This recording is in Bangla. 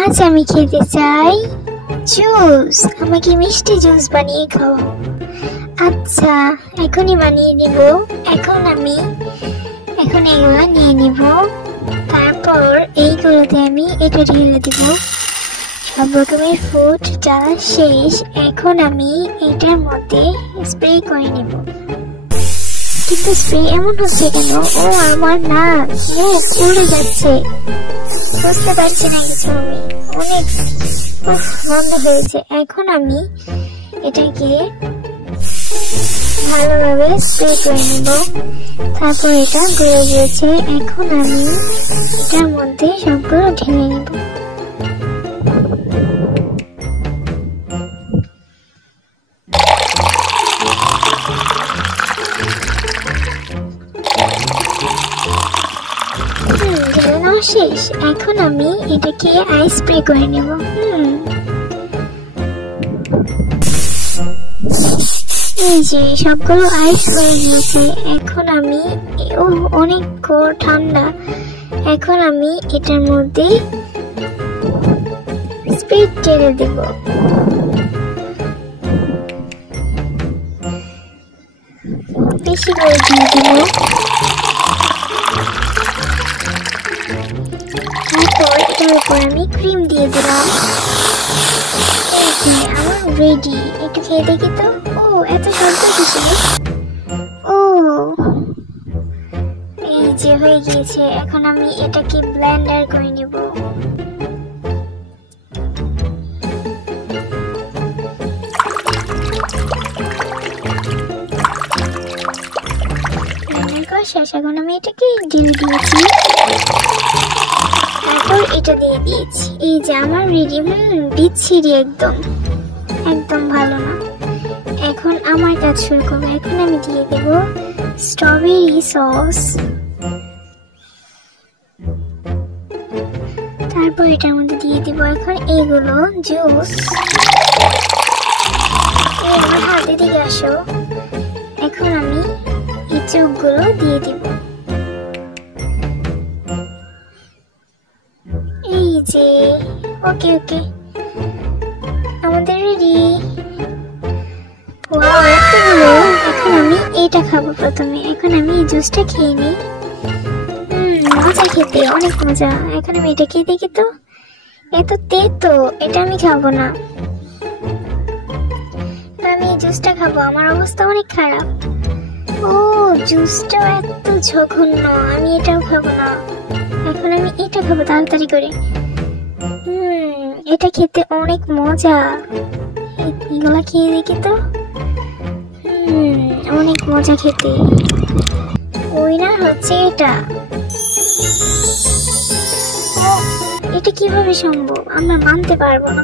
আজ আমি খেতে চাই জুস। আমাকে মিষ্টি জুস বানিয়ে খাও। আচ্ছা, এখনই বানিয়ে নিব। এখন এগুলো নিয়ে নিব। তারপর এইগুলোতে আমি এটা ঢেলে দিব। সব রকমের ফুড জ্বালা শেষ। এখন আমি এটার মধ্যে স্প্রে করে নিব। কিন্তু স্প্রে এমন হচ্ছে কেন? ও আমার নাক মুখ উড়ে যাচ্ছে, বুঝতে পারছি না কিছু। আমি অনেক বন্ধ হয়েছে। এখন আমি এটাকে ভালোভাবে স্প্রে করে নিব। তারপর এটা গলে গিয়েছে। এখন আমি এটার মধ্যে সবগুলো ঢেলে নিব। ঢেলে শেষ। এখন আমি এটাকে আইস স্প্রে করে নেব। এই যে সবগুলো আইস হয়ে গিয়েছে। এখন আমি অনেক ঠান্ডা। এখন আমি এটার মধ্যে স্পিড ঢেলে দেব। বেশি করে দিয়ে দেব। তারপর এটার উপর আমি ক্রিম দিয়ে দিলাম। এই যে আমার রেডি। একটু খেয়ে দেখি তো। ও এত শব্দ কিসে? ও এই যে হয়ে গিয়েছে। এখন আমি এটাকে ব্লেন্ডার করে নেব। শেষ। এখন আমি এটাকে ঢেলে দিয়েছি। তারপর এটা দিয়ে দিয়েছি। এই যে আমার রেডি। বিচ্ছিরি একদম ভালো না। এখন আমার কাজ শুরু করবো। এখন আমি দিয়ে দেব স্ট্রবেরি সস। তারপর এটার মধ্যে দিয়ে দিব এখন এইগুলো জুস। আমার হাতে দিকে আসো। এখন আমি এই চোখগুলো দিয়ে দিব। এই যে ওকে আমাদের রেডি। এখন আমি এটা খাবো প্রথমে। এখন আমি এই জুসটা খেয়ে নিই। মজা খেতে, অনেক মজা। এখন আমি এটা খেয়ে দেখি তো। এত তেতো, এটা আমি খাবো না। আমি এই জুসটা খাবো। আমার অবস্থা অনেক খারাপ। ও জুসটা এত জঘন্য, আমি এটাও খাবো না। এখন আমি এটা খাবো তাড়াতাড়ি করে। এটা খেতে অনেক মজা। এগুলা খেয়ে দেখি তো। অনেক মজা খেতে। উইনার হচ্ছে এটা। এটা কিভাবে সম্ভব? আমরা মানতে পারবো না।